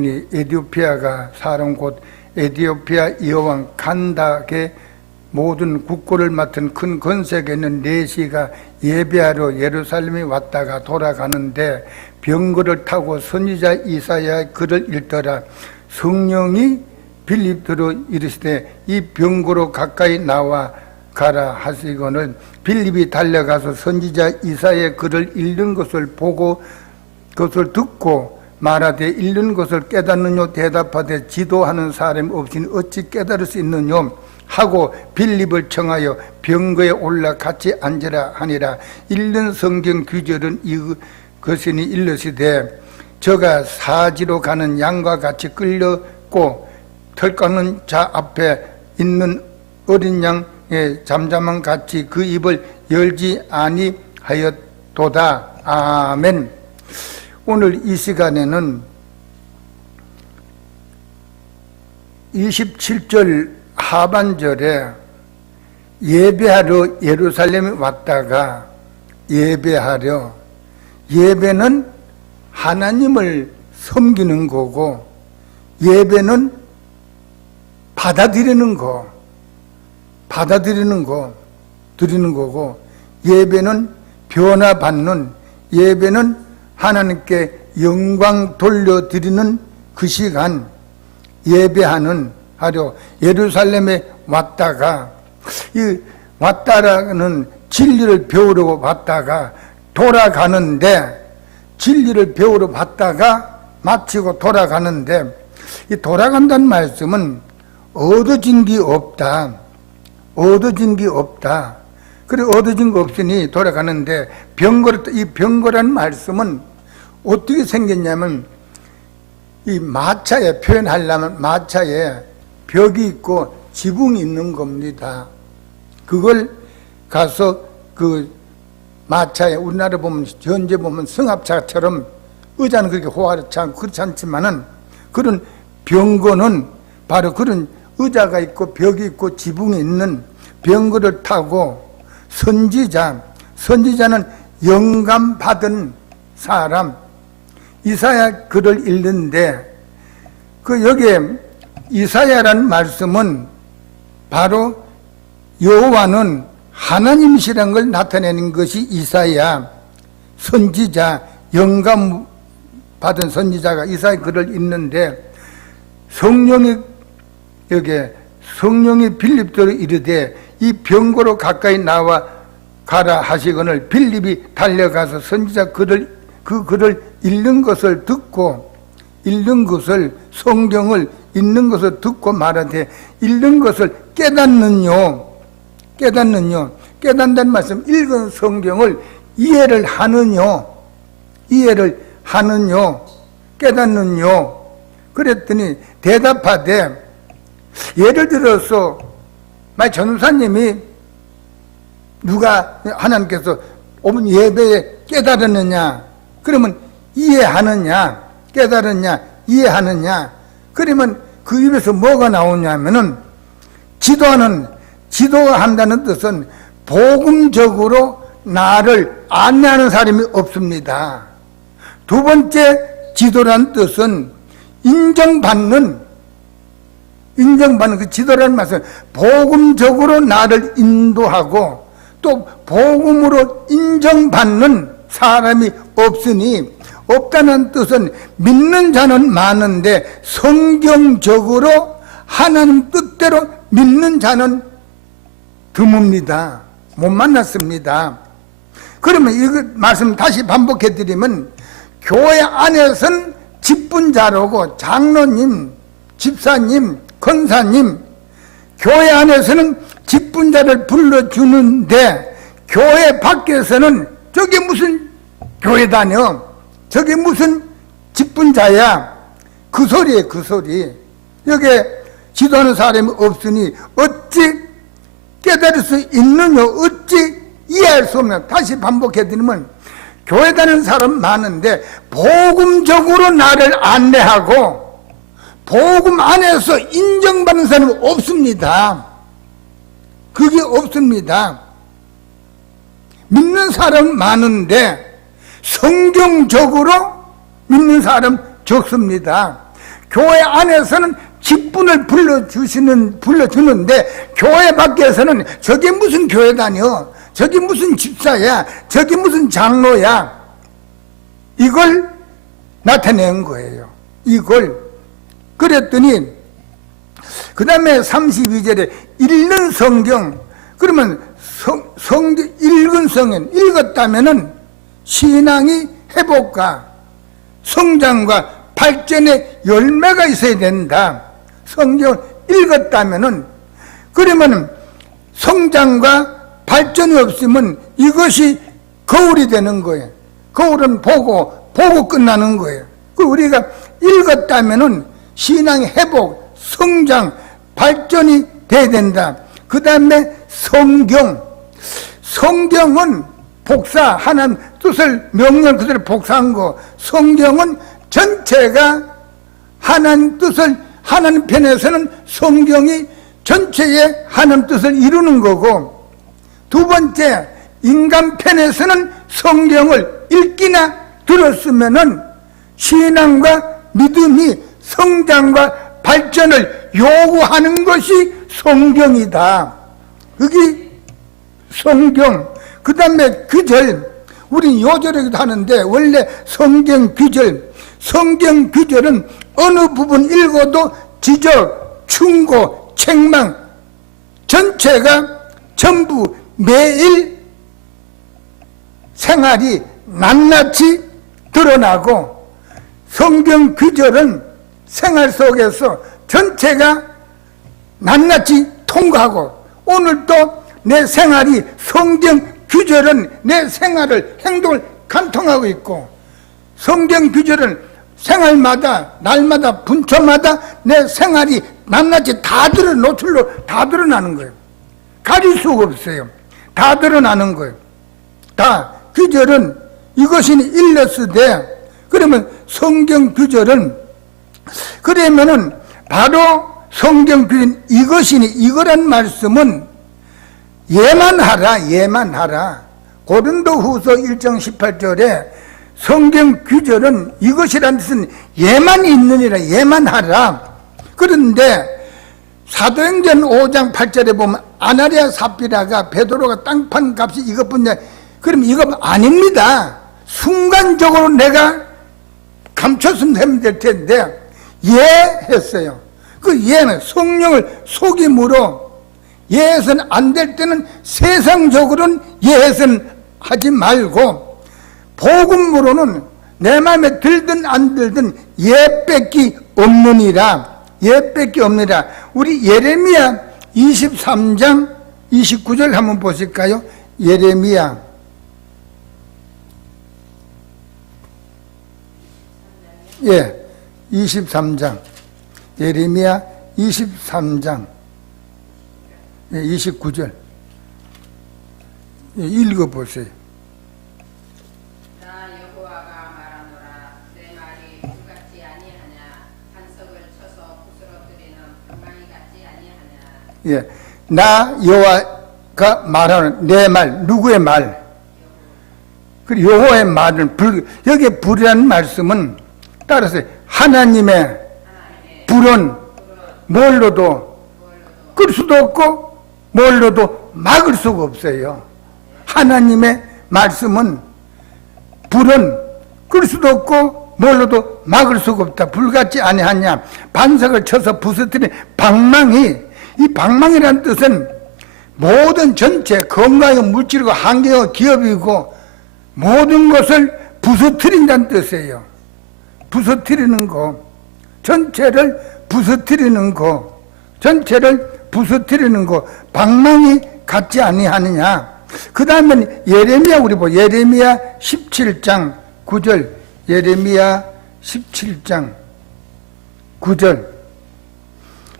보니 에티오피아가 사람 곧 에티오피아 여왕 칸닥의 모든 국고를 맡은 큰 권세가 있는 내시가 예배하러 예루살렘에 왔다가 돌아가는데 병거를 타고 선지자 이사야의 글을 읽더라. 성령이 빌립으로 이르시되 이 병거로 가까이 나와 가라 하시거늘 빌립이 달려가서 선지자 이사야의 글을 읽는 것을 보고 그것을 듣고 말하되 읽는 것을 깨닫느뇨 대답하되 지도하는 사람이 없이는 어찌 깨달을 수 있느뇨 하고 빌립을 청하여 병거에 올라 같이 앉으라 하니라. 읽는 성경 규절은 이것이니 일러시되 저가 사지로 가는 양과 같이 끌렸고 털 깎는 자 앞에 있는 어린 양의 잠잠한 같이 그 입을 열지 아니하였도다. 아멘. 오늘 이 시간에는 27절 하반절에 예배하러 예루살렘에 왔다가 예배하려, 예배는 하나님을 섬기는 거고 예배는 받아들이는 거, 드리는 거고 예배는 변화받는, 예배는 하나님께 영광 돌려드리는 그 시간, 예배하는 하려 예루살렘에 왔다가, 이 왔다라는 진리를 배우러 왔다가 돌아가는데, 진리를 배우러 왔다가 마치고 돌아가는데, 이 돌아간다는 말씀은 얻어진 게 없다. 그래 얻어진 거 없으니 돌아가는데, 이 병거라는 말씀은 어떻게 생겼냐면, 이 마차에 표현하려면 마차에 벽이 있고 지붕이 있는 겁니다. 그걸 가서 그 마차에, 우리나라 보면 현재 보면 승합차처럼 의자는 그렇게 호화롭지 않고 그렇지 않지만은 그런 병거는 바로 그런 의자가 있고 벽이 있고 지붕이 있는 병거를 타고 선지자는 영감 받은 사람, 이사야 글을 읽는데, 그 여기에 이사야라는 말씀은 바로 여호와는 하나님이시라는 걸 나타내는 것이 이사야, 선지자, 영감 받은 선지자가 이사야 글을 읽는데, 성령이 빌립도로 이르되 이 병거로 가까이 나와 가라 하시거늘 빌립이 달려가서 선지자 그 글을 읽는 것을 듣고, 읽는 것을, 성경을 읽는 것을 듣고 말하되 읽는 것을 깨닫는요. 깨닫는 말씀, 읽은 성경을 이해를 하느뇨, 깨닫는요. 그랬더니 대답하되, 예를 들어서 만약 전우사님이 누가 하나님께서 오늘 예배에 깨달았느냐, 그러면 이해하느냐, 깨달았냐, 이해하느냐, 그러면 그 입에서 뭐가 나오냐면은 지도한다는 뜻은 복음적으로 나를 안내하는 사람이 없습니다. 두 번째, 지도라는 뜻은 인정받는 그 지도라는 말은 복음적으로 나를 인도하고 또 복음으로 인정받는 사람이 없으니, 없다는 뜻은 믿는 자는 많은데 성경적으로 하나님 뜻대로 믿는 자는 드뭅니다. 못 만났습니다. 그러면 이거 말씀 다시 반복해 드리면, 교회 안에서는 직분자로고 장로님, 집사님, 권사님, 교회 안에서는 직분자를 불러주는데 교회 밖에서는 저게 무슨 교회 다녀, 저게 무슨 직분자야, 그 소리에 그 소리. 여기에 지도하는 사람이 없으니 어찌 깨달을 수 있느냐, 어찌 이해할 수 없느냐. 다시 반복해 드리면, 교회 다니는 사람 많은데 복음적으로 나를 안내하고 복음 안에서 인정받는 사람은 없습니다. 그게 없습니다. 믿는 사람 많은데 성경적으로 믿는 사람 적습니다. 교회 안에서는 직분을 불러주는데 교회 밖에서는 저게 무슨 교회다뇨, 저게 무슨 집사야, 저게 무슨 장로야, 이걸 나타낸 거예요. 이걸. 그랬더니 그 다음에 32절에 읽는 성경, 그러면 읽은 성경, 읽었다면은 신앙이 회복과 성장과 발전의 열매가 있어야 된다. 성경을 읽었다면은, 그러면 성장과 발전이 없으면 이것이 거울이 되는 거예요. 거울은 보고 끝나는 거예요. 그 우리가 읽었다면은 신앙의 회복, 성장, 발전이 돼야 된다. 그 다음에 성경은 복사, 하나님 뜻을 명령 그대로 복사한 거. 성경은 전체가 하나님 뜻을, 하나님 편에서는 성경이 전체의 하나님 뜻을 이루는 거고, 두 번째, 인간 편에서는 성경을 읽기나 들었으면은 신앙과 믿음이 성장과 발전을 요구하는 것이 성경이다. 그게 성경. 그 다음에 규절. 우린 요절이기도 하는데 원래 성경 규절은 어느 부분 읽어도 지적, 충고, 책망 전체가 전부 매일 생활이 낱낱이 드러나고, 성경 규절은 생활 속에서 전체가 낱낱이 통과하고, 오늘도 내 생활이 성경 규절은 내 생활을, 행동을 관통하고 있고, 성경 규절은 생활마다, 날마다, 분초마다 내 생활이 낱낱이 다 노출로 다 드러나는 거예요. 가릴 수가 없어요. 다 드러나는 거예요. 다. 규절은 이것이 일러스되, 그러면 성경 규절은, 그러면은 바로 성경 규절 이것이니, 이거란 말씀은 예만 하라. 고린도후서 1장 18절에 성경 규절은 이것이란 뜻은 예만 있느니라, 예만 하라. 그런데 사도행전 5장 8절에 보면 아나리아 삽비라가 베드로가 땅판 값이 이것뿐이냐, 그럼 이거 아닙니다. 순간적으로 내가 감췄으면 되면 될 텐데 했어요. 그 예는 성령을 속임으로, 예해서는 안 될 때는 세상적으로는 예해서는 하지 말고, 복음으로는 내 마음에 들든 안 들든 예밖에 없느니라. 우리 예레미야 23장 29절 한번 보실까요? 예레미야 23장. 예레미야 23장 29절 읽어보세요. 나 여호와가 말하노라. 내 말이 불같지 아니하냐. 반석을 쳐서 부스러뜨리는 방망이 같지 아니하냐. 나 여호와가 말하는 내 말, 누구의 말? 그리고 여호와의 말은 여기에 불이라는 말씀은 따라서 하나님의 불은 뭘로도 끌 수도 없고 뭘로도 막을 수가 없어요. 하나님의 말씀은 불은 끌 수도 없고 뭘로도 막을 수가 없다. 불같지 아니하냐. 반석을 쳐서 부서뜨린 방망이. 이 방망이라는 뜻은 모든 전체 건강이고 물질이고 환경이고 기업이고 모든 것을 부서뜨린다는 뜻이에요. 부서뜨리는 거, 전체를 부서뜨리는 거, 방망이 같지 아니하느냐. 그 다음에 예레미야, 우리 예레미야 17장 9절, 예레미야 17장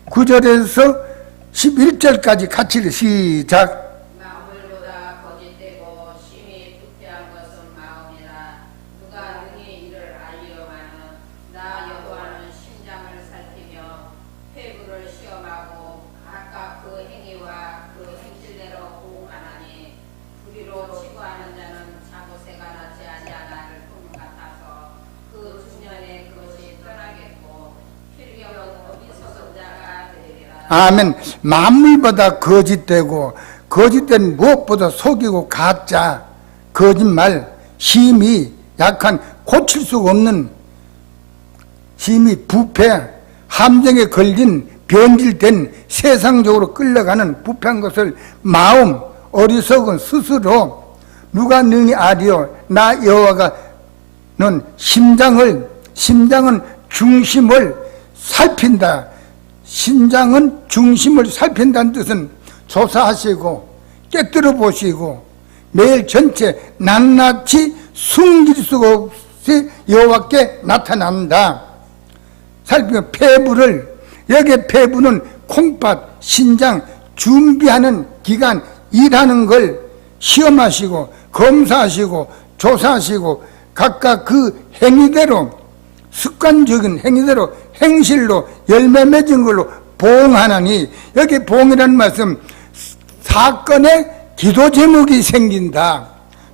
9절에서 11절까지 같이 시작. 마음을보다 거짓되고 심히 부패한 것은 마음이라. 누가 능히 이를 알리오마는. 나 여호와는 심장을 살피며 회부를 시험하고 각각 그 행위와 그 행실대로 보응하나니, 불의로 치부하는 자는 자고새가 나지 아니하나를 품 같아서 그 중년에 그것이 떠나겠고, 아멘. 만물보다 거짓되고 거짓된 무엇보다 속이고 가짜, 거짓말, 힘이 약한 고칠 수가 없는 힘이 부패, 함정에 걸린 변질된 세상적으로 끌려가는 부패한 것을 마음, 어리석은 스스로 누가 능히 아리요 나 여호와가 는 심장은 중심을 살핀다. 심장은 중심을 살핀다는 뜻은 조사하시고 깨뜨려 보시고 매일 전체 낱낱이 숨길 수가 없이 여호와께 나타난다. 살피면 폐부를, 여기에 폐부는 콩팥, 신장 준비하는 기간, 일하는 걸 시험하시고 검사하시고 조사하시고 각각 그 행위대로, 습관적인 행위대로, 행실로 열매 맺은 걸로 보응하나니, 여기 보응이라는 말씀, 사건에 기도 제목이 생긴다.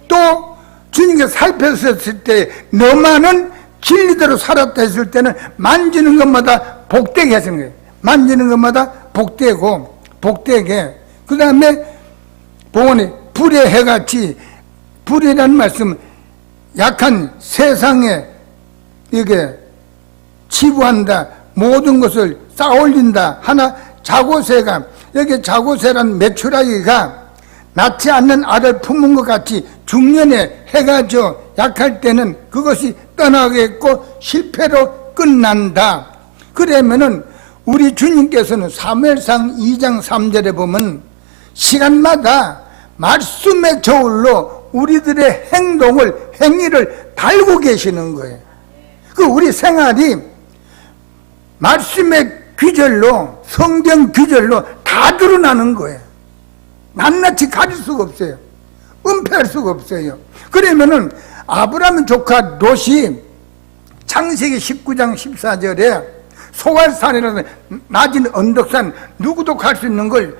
또 주님께 살폈을 때 너만은 진리대로 살았다 했을 때는 만지는 것마다 복되게 하시는 거예요. 만지는 것마다 복되고 복되게. 그 다음에 봉헌이 불의 해같이, 불이라는 말씀, 약한 세상에 이게 치부한다, 모든 것을 쌓아올린다 하나, 자고새가, 여기 자고새란 메추라기가 낳지 않는 알을 품은 것 같이 중년에 해가 져 약할 때는 그것이 떠나겠고 실패로 끝난다. 그러면은 우리 주님께서는 사무엘상 2장 3절에 보면 시간마다 말씀의 저울로 우리들의 행동을, 행위를 달고 계시는 거예요. 그 우리 생활이 말씀의 귀절로, 성경 귀절로 다 드러나는 거예요. 낱낱이 가릴 수가 없어요. 은폐할 수가 없어요. 그러면은 아브라함 조카 롯이 창세기 19장 14절에 소갈산이라는 낮은 언덕산, 누구도 갈 수 있는 걸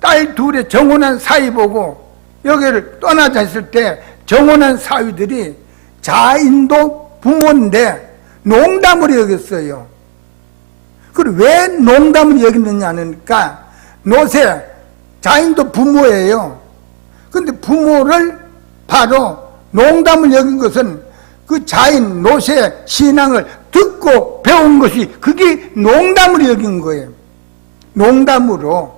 딸 둘의 정혼한 사위 보고 여기를 떠나자 했을 때 정혼한 사위들이 자인도 부모인데 농담으로 여겼어요. 그리고 왜 농담으로 여겼느냐니까, 롯의 자인도 부모예요. 근데 부모를 바로 농담을 여긴 것은 그 자인 롯의 신앙을 듣고 배운 것이, 그게 농담으로 여긴 거예요. 농담으로.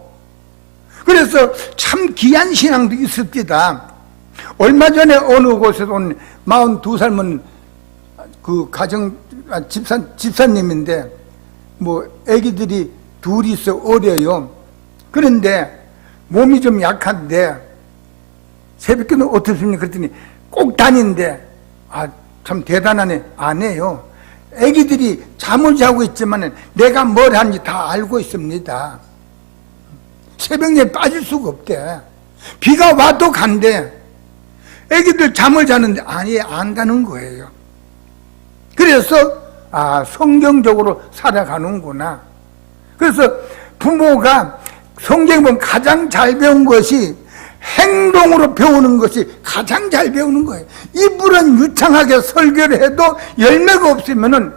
그래서 참 귀한 신앙도 있습니다. 얼마 전에 어느 곳에서 온 42살은 그 집사님인데 뭐 애기들이 둘이 있어 어려요. 그런데 몸이 좀 약한데 새벽에는 어떻습니까? 그랬더니 꼭 다니는데, 참 대단하네. 안 해요. 애기들이 잠을 자고 있지만 내가 뭘 하는지 다 알고 있습니다. 새벽에 빠질 수가 없대. 비가 와도 간대. 애기들 잠을 자는데 아니, 안다는 거예요. 그래서 성경적으로 살아가는구나. 그래서 부모가 성경에 보면 가장 잘 배운 것이 행동으로 배우는 것이 가장 잘 배우는 거예요. 이불은 유창하게 설교를 해도 열매가 없으면은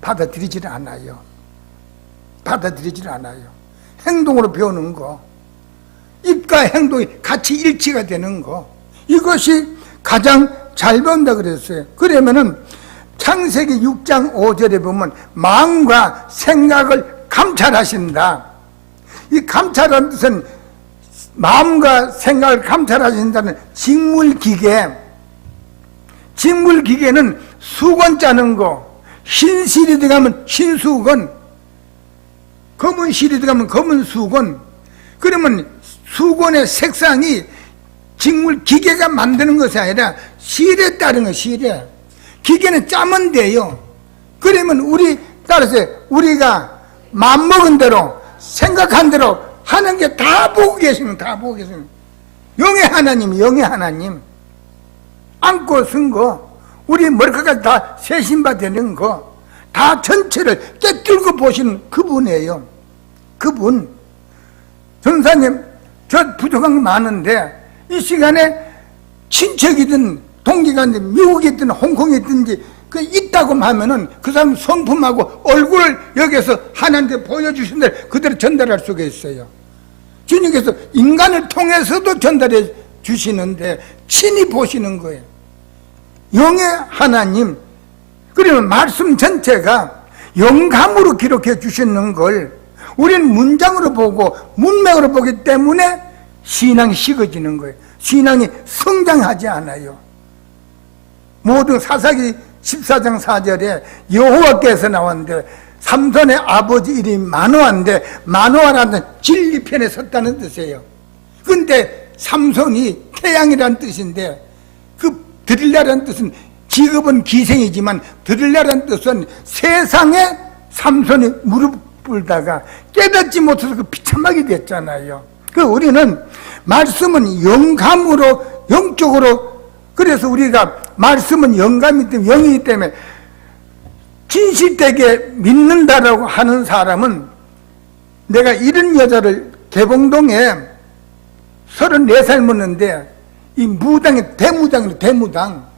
받아들이질 않아요. 받아들이질 않아요. 행동으로 배우는 거, 입과 행동이 같이 일치가 되는 거, 이것이 가장 잘 배운다 그랬어요. 그러면은 창세기 6장 5절에 보면 마음과 생각을 감찰하신다. 이 감찰하는 뜻은 마음과 생각을 감찰하신다는 직물기계. 직물기계는 수건 짜는 거, 흰 실이 들어가면 흰 수건, 검은 실이 들어가면 검은 수건. 그러면 수건의 색상이 직물기계가 만드는 것이 아니라 실에 따른 거, 실에. 기계는 짜면 돼요. 그러면 따라서 우리가 마음먹은 대로, 생각한 대로 하는 게 다 보고 계시면, 다 보고 계시면. 영의 하나님, 영의 하나님. 안고 쓴 거, 우리 머리카락까지 다 세신바 되는 거, 다 전체를 깨뚫고 보시는 그분이에요. 그분. 전사님, 저 부족한 거 많은데, 이 시간에 친척이든 동기가 있든 미국에 있든 홍콩에 있든지 그 있다고 하면은 그 사람 성품하고 얼굴을 여기서 하나님께 보여주신 대로 그대로 전달할 수가 있어요. 주님께서 인간을 통해서도 전달해 주시는데 친히 보시는 거예요. 영의 하나님, 그러면 말씀 전체가 영감으로 기록해 주시는 걸 우리는 문장으로 보고 문맥으로 보기 때문에 신앙이 식어지는 거예요. 신앙이 성장하지 않아요. 모든 사사기 14장 4절에 여호와께서 나왔는데 삼손의 아버지 이름이 마노아인데 마노아라는 진리편에 섰다는 뜻이에요. 근데 삼손이 태양이라는 뜻인데 그 드릴라라는 뜻은 직업은 기생이지만 드릴라라는 뜻은 세상에 삼손이 무릎 꿇다가 깨닫지 못해서 그 비참하게 됐잖아요. 그 우리는 말씀은 영감으로 영적으로, 그래서 우리가 말씀은 영감이기 때문에 영이기 때문에 진실되게 믿는다라고 하는 사람은, 내가 이런 여자를 개봉동에 34살 먹는데 이 무당이 대무당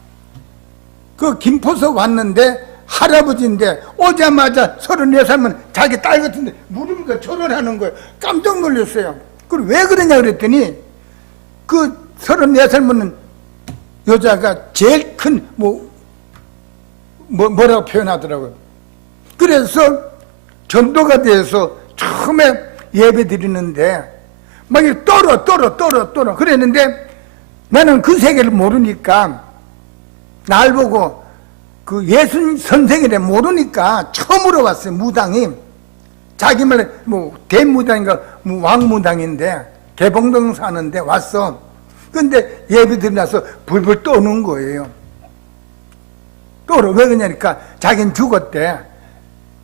그 김포서 왔는데 할아버지인데 오자마자 34살면 자기 딸 같은데 무릎을 절원하는 거예요. 깜짝 놀랐어요. 그리고 왜 그러냐 그랬더니 그 34살 먹는 여자가 제일 큰 뭐라고 표현하더라고요. 그래서 전도가 돼서 처음에 예배 드리는데 막 이렇게 떨어 그랬는데 나는 그 세계를 모르니까 날 보고 그 예수님 선생이래 모르니까 처음으로 왔어요. 무당이 자기 말에 대무당인가 왕무당인데 개봉동 사는데 왔어. 근데 예배 드리고 나서 불불 떠는 거예요. 왜 그러냐니까 자기는 죽었대.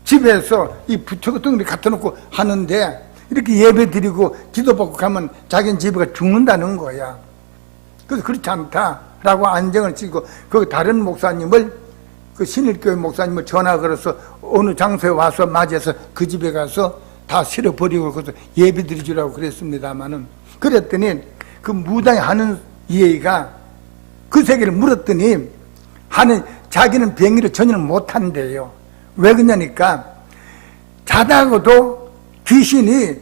집에서 이 부처 덩어리 갖다 놓고 하는데 이렇게 예배 드리고 기도받고 가면 자기는 집에가 죽는다는 거야. 그래서 그렇지 않다라고 안정을 찍고 그 다른 목사님을, 그 신일교회 목사님을 전화 걸어서 어느 장소에 와서 맞이해서 그 집에 가서 다 실어버리고 거기서 예배 드리주라고 그랬습니다만은, 그랬더니 그 무당이 하는 이해가 그 세계를 물었더니 자기는 비행기를 전혀 못한대요. 왜 그러냐니까 자다가도 귀신이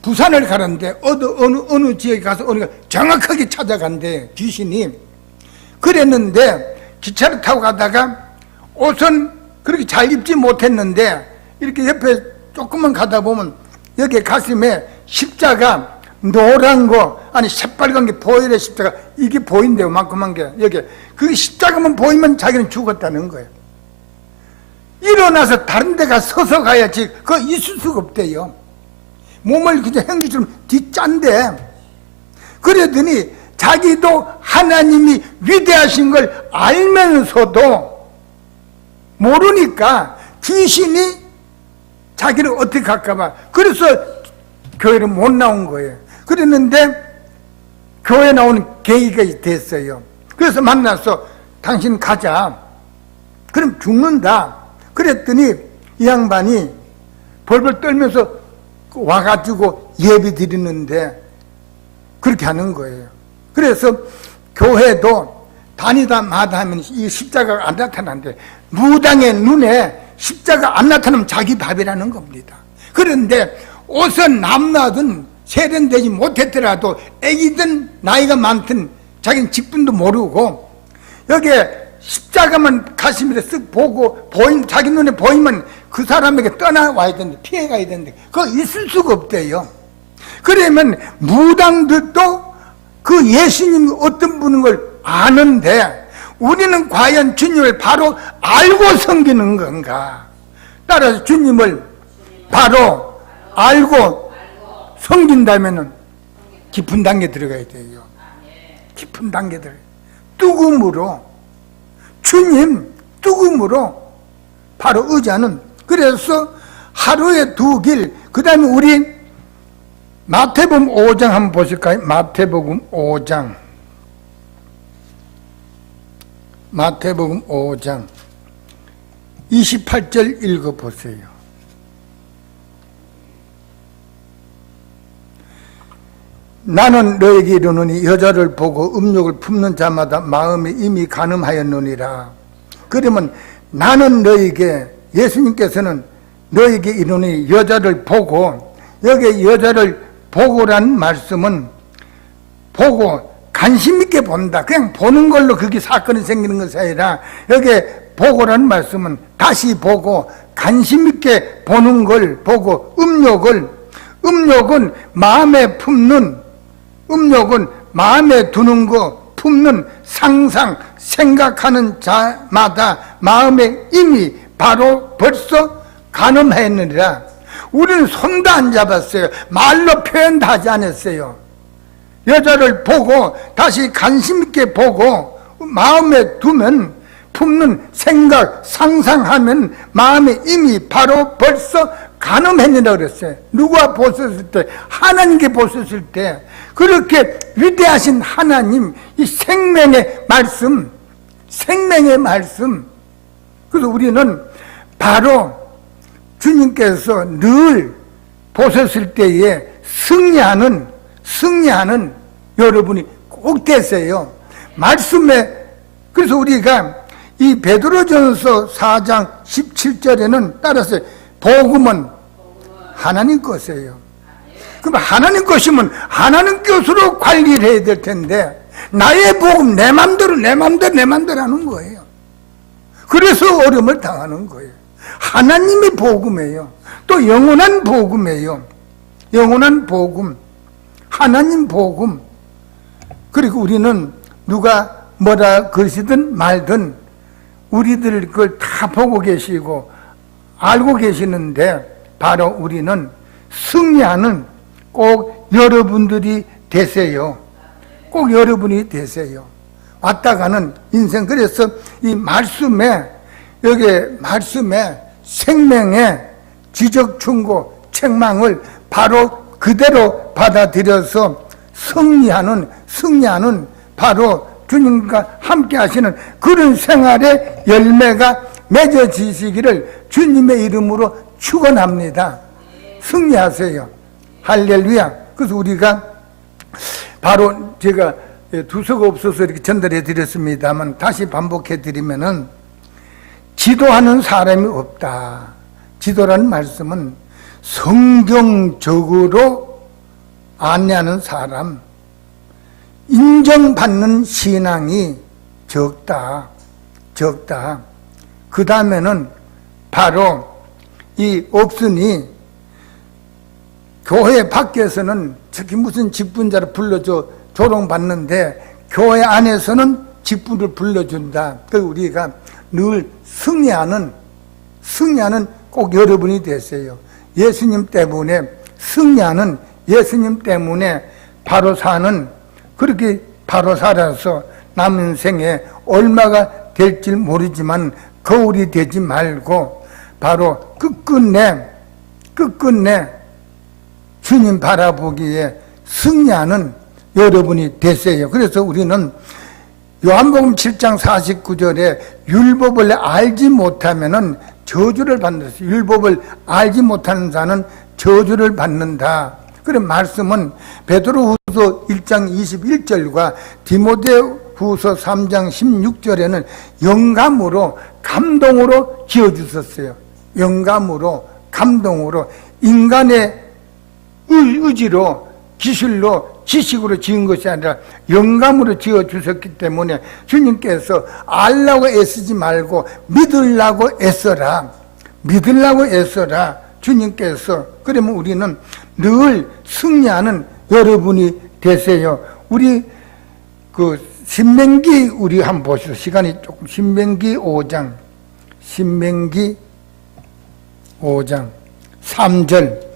부산을 가는데 어느 지역에 가서 어느 정확하게 찾아간대. 귀신이 그랬는데 기차를 타고 가다가 옷은 그렇게 잘 입지 못했는데 이렇게 옆에 조금만 가다 보면 여기 가슴에 십자가 노란 거, 아니 새빨간 게 보이래. 십자가 이게 보인대요. 만큼한 게 여기 그 십자가만 보이면 자기는 죽었다는 거예요. 일어나서 다른 데 가서 서서 가야지 그거 있을 수가 없대요. 몸을 그냥 행주처럼 뒷짠데. 그러더니 자기도 하나님이 위대하신 걸 알면서도 모르니까 귀신이 자기를 어떻게 할까봐 그래서 교회를 못 나온 거예요. 그랬는데 교회 나오는 계기가 됐어요. 그래서 만나서 당신 가자. 그럼 죽는다. 그랬더니 이 양반이 벌벌 떨면서 와가지고 예배 드리는데 그렇게 하는 거예요. 그래서 교회도 다니다 마다 하면 이 십자가가 안 나타난대. 무당의 눈에 십자가 안 나타나면 자기 밥이라는 겁니다. 그런데 옷은 남나든 세련되지 못했더라도 애기든 나이가 많든 자기는 직분도 모르고 여기에 십자가만 가슴에 쓱 보고 자기 눈에 보이면 그 사람에게 떠나와야 되는데 피해가야 되는데 그거 있을 수가 없대요. 그러면 무당들도 그 예수님이 어떤 분인 걸 아는데 우리는 과연 주님을 바로 알고 섬기는 건가? 따라서 주님을 바로 알고 섬긴다면 깊은 단계 들어가야 돼요. 깊은 단계 들어가야 돼요. 뚜금으로 주님 뚜금으로 바로 의지하는. 그래서 하루에 2길. 그 다음에 우리 마태복음 5장 한번 보실까요? 마태복음 5장 28절 읽어보세요. 나는 너에게 이르노니 여자를 보고 음욕을 품는 자마다 마음이 이미 간음하였느니라. 그러면 나는 너에게, 예수님께서는 너에게 이르니 여자를 보고, 여기 여자를 보고라는 말씀은 보고 관심 있게 본다, 그냥 보는 걸로 그게 사건이 생기는 것이 아니라, 여기 보고라는 말씀은 다시 보고 관심 있게 보는 걸 보고, 음욕은 마음에 품는, 음욕은 마음에 두는 거, 품는 상상, 생각하는 자마다 마음에 이미 바로 벌써 간음했느니라. 우리는 손도 안 잡았어요. 말로 표현도 하지 않았어요. 여자를 보고 다시 관심 있게 보고 마음에 두면, 품는 생각, 상상하면 마음에 이미 바로 벌써 간음했느라 그랬어요. 누가 보셨을 때? 하나님께 보셨을 때. 그렇게 위대하신 하나님, 이 생명의 말씀, 그래서 우리는 바로 주님께서 늘 보셨을 때에 승리하는 여러분이 꼭 되세요. 말씀에. 그래서 우리가 이 베드로전서 4장 17절에는 따라서 복음은 하나님 것이에요. 그럼 하나님 것이면 하나님 것으로 관리를 해야 될 텐데, 나의 복음 내 맘대로 하는 거예요. 그래서 어려움을 당하는 거예요. 하나님의 복음이에요. 또 영원한 복음이에요. 영원한 복음, 하나님 복음. 그리고 우리는 누가 뭐라 그러시든 말든 우리들 그걸 다 보고 계시고 알고 계시는데, 바로 우리는 승리하는 꼭 여러분들이 되세요. 꼭 여러분이 되세요. 왔다 가는 인생. 그래서 이 말씀에, 여기 말씀에 생명의 지적, 충고, 책망을 바로 그대로 받아들여서 승리하는 바로 주님과 함께 하시는 그런 생활의 열매가 맺어지시기를 주님의 이름으로 축원합니다. 승리하세요. 할렐루야. 그래서 우리가 바로 제가 두서가 없어서 이렇게 전달해 드렸습니다만 다시 반복해 드리면은, 지도하는 사람이 없다. 지도라는 말씀은 성경적으로 안내하는 사람, 인정받는 신앙이 적다. 그 다음에는 바로 이 없으니, 교회 밖에서는 특히 무슨 직분자를 불러줘 조롱받는데 교회 안에서는 직분을 불러준다. 그래서 우리가 늘 승리하는 꼭 여러분이 되세요. 예수님 때문에 승리하는, 예수님 때문에 바로 사는, 그렇게 바로 살아서 남은 생에 얼마가 될지 모르지만 거울이 되지 말고 바로 끝끝내 주님 바라보기에 승리하는 여러분이 되세요. 그래서 우리는 요한복음 7장 49절에 율법을 알지 못하면은 저주를 받는다. 율법을 알지 못하는 자는 저주를 받는다. 그런 말씀은 베드로후서 1장 21절과 디모데후서 3장 16절에는 영감으로, 감동으로 지어주셨어요. 영감으로, 감동으로, 인간의 의지로, 기술로, 지식으로 지은 것이 아니라 영감으로 지어주셨기 때문에 주님께서 알라고 애쓰지 말고 믿으려고 애써라. 주님께서. 그러면 우리는 늘 승리하는 여러분이 되세요. 우리 신명기 우리 한번 보시죠. 시간이 조금. 신명기 5장 3절.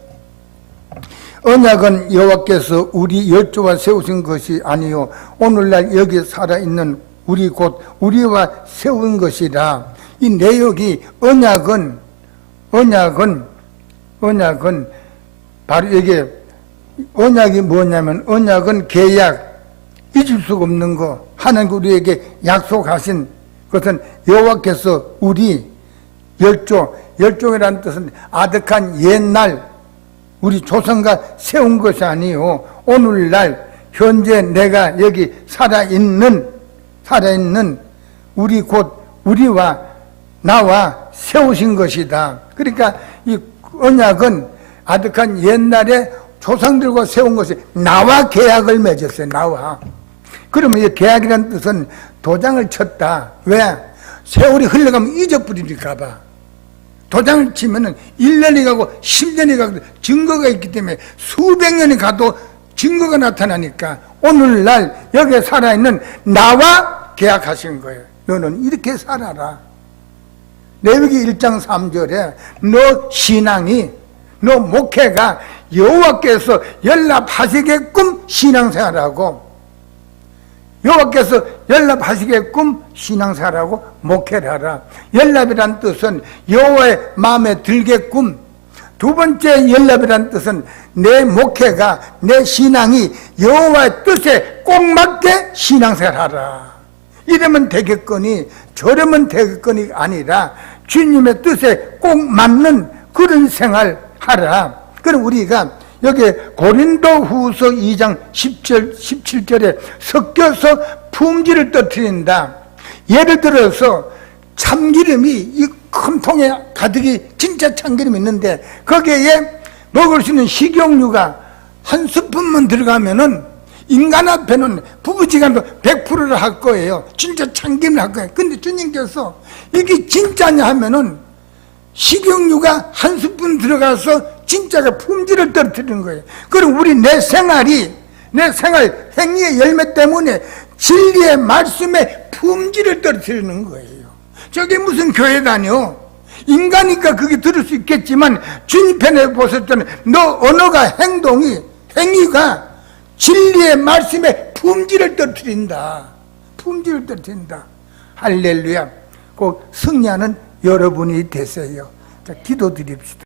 언약은 여호와께서 우리 열조와 세우신 것이 아니요 오늘날 여기 살아있는 우리 곧 우리와 세운 것이라. 이 내역이 언약은 바로 이게 언약이 뭐냐면, 언약은 계약, 잊을 수가 없는 거, 하나님 우리에게 약속하신 것은 여호와께서 우리 열조이라는 뜻은 아득한 옛날 우리 조상과 세운 것이 아니요 오늘날 현재 내가 여기 살아있는 우리 곧 우리와 나와 세우신 것이다. 그러니까 이 언약은 아득한 옛날에 조상들과 세운 것이 나와 계약을 맺었어요. 나와. 그러면 이 계약이라는 뜻은 도장을 쳤다. 왜? 세월이 흘러가면 잊어버리니까 봐. 도장을 치면은 1년이 가고 10년이 가고 증거가 있기 때문에 수백 년이 가도 증거가 나타나니까 오늘날 여기에 살아있는 나와 계약하신 거예요. 너는 이렇게 살아라. 레위기 1장 3절에 너 신앙이, 너 목회가 여호와께서 연락하시게끔 신앙생활하고, 여호와께서 연락하시게끔 신앙생활하고 목회를 하라. 연락이란 뜻은 여호와의 마음에 들게끔, 두 번째 연락이란 뜻은 내 목회가, 내 신앙이 여호와의 뜻에 꼭 맞게 신앙생활하라. 이러면 되겠거니 저러면 되겠거니 아니라 주님의 뜻에 꼭 맞는 그런 생활하라. 그럼 우리가 여기 고린도후서 2장 17절에 섞여서 품질을 떨어뜨린다. 예를 들어서 참기름이 이 큰 통에 가득이 진짜 참기름이 있는데 거기에 먹을 수 있는 식용유가 한 스푼만 들어가면은 인간 앞에는 부부지간도 100%를 할 거예요. 진짜 참기름을 할 거예요. 근데 주님께서 이게 진짜냐 하면은 식용유가 한 스푼 들어가서 진짜가 품질을 떨어뜨리는 거예요. 그럼 우리 내 생활 행위의 열매 때문에 진리의 말씀에 품질을 떨어뜨리는 거예요. 저게 무슨 교회 다녀? 인간이니까 그게 들을 수 있겠지만 주님 편에 보실 때는 너 언어가 행위가 진리의 말씀에 품질을 떨어뜨린다. 품질을 떨어뜨린다. 할렐루야. 꼭 승리하는 여러분이 되세요. 자, 기도드립시다.